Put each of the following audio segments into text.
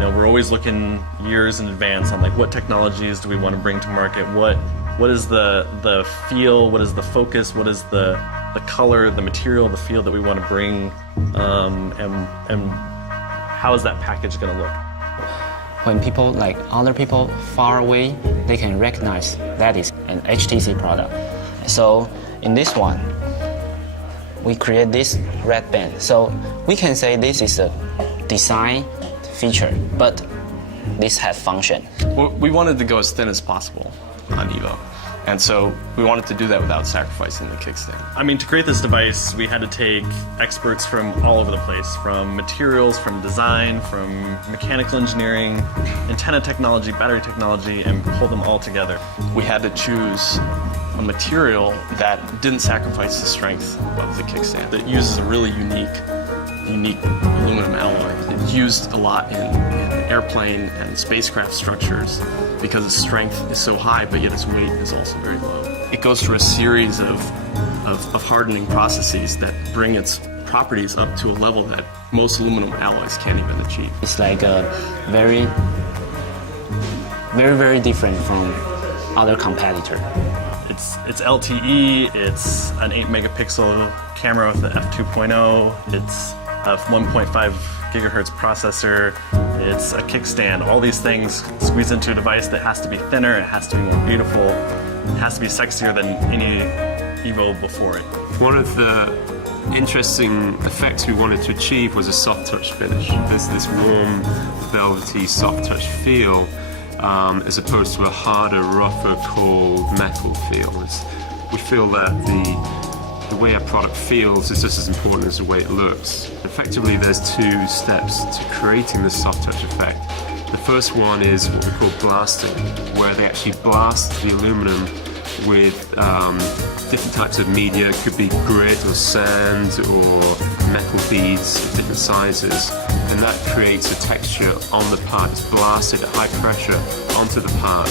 we're always looking years in advance on like what technologies do we want to bring to market, what is the feel, what is the focus, what is the color, the material, the feel that we want to bring, and how is that package going to look? When people, like other people far away, they can recognize that is an HTC product. So in this one, we create this red band. So we can say this is a design feature, but this has function. Well, we wanted to go as thin as possible on Evo. And so we wanted to do that without sacrificing the kickstand. I mean, to create this device, we had to take experts from all over the place, from materials, from design, from mechanical engineering, antenna technology, battery technology, and pull them all together. We had to choose a material that didn't sacrifice the strength of the kickstand. It uses a really unique aluminum alloy. It's used a lot in airplane and spacecraft structures because its strength is so high, but yet its weight is also very low. It goes through a series of hardening processes that bring its properties up to a level that most aluminum alloys can't even achieve. It's like a very, very, very different from other competitor. It's LTE, it's an 8 megapixel camera with the f2.0, it's a 1.5 gigahertz processor, it's a kickstand. All these things squeeze into a device that has to be thinner, it has to be more beautiful, it has to be sexier than any Evo before it. One of the interesting effects we wanted to achieve was a soft touch finish. There's this warm, velvety, soft touch feel as opposed to a harder, rougher, cold metal feel. We feel that the way a product feels is just as important as the way it looks. Effectively, there's two steps to creating this soft touch effect. The first one is what we call blasting, where they actually blast the aluminum with different types of media. It could be grit or sand or metal beads of different sizes, and that creates a texture on the part. It's blasted at high pressure onto the part.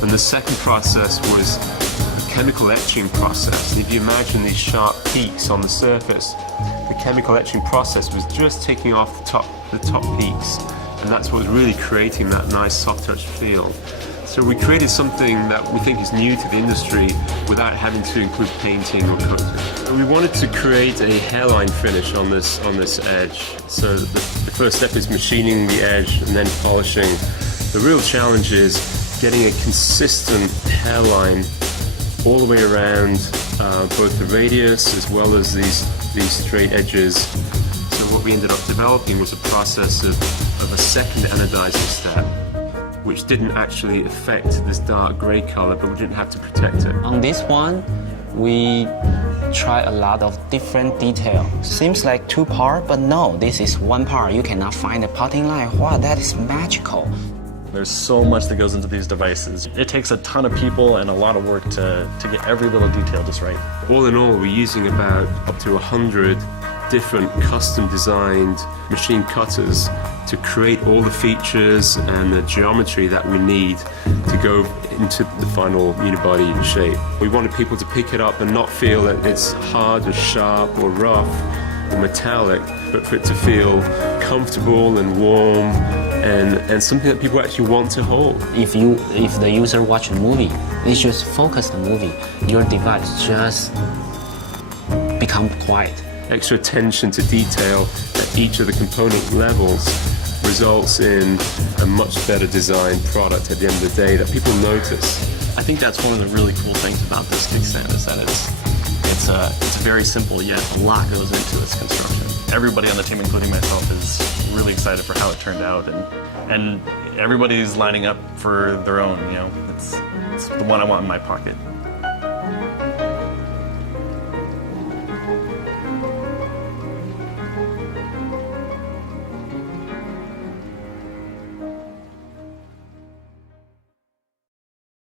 And the second process was a chemical etching process. If you imagine these sharp peaks on the surface, the chemical etching process was just taking off the top peaks, and that's what was really creating that nice soft touch feel. So we created something that we think is new to the industry without having to include painting or coating. We wanted to create a hairline finish on this edge. So the first step is machining the edge and then polishing. The real challenge is getting a consistent hairline all the way around both the radius as well as these straight edges. So what we ended up developing was a process of a second anodizing step, which didn't actually affect this dark gray color, but we didn't have to protect it. On this one, we try a lot of different detail. Seems like two part, but no, this is one part. You cannot find a potting line. Wow, that is magical. There's so much that goes into these devices. It takes a ton of people and a lot of work to get every little detail just right. All in all, we're using about up to 100 different custom designed machine cutters to create all the features and the geometry that we need to go into the final unibody shape. We wanted people to pick it up and not feel that it's hard or sharp or rough or metallic, but for it to feel comfortable and warm and something that people actually want to hold. If the user watch a movie, they just focus the movie. Your device just become quiet. Extra attention to detail at each of the component levels results in a much better designed product at the end of the day that people notice. I think that's one of the really cool things about this kickstand is that it's very simple, yet a lot goes into its construction. Everybody on the team, including myself, is really excited for how it turned out, and everybody's lining up for their own. It's the one I want in my pocket.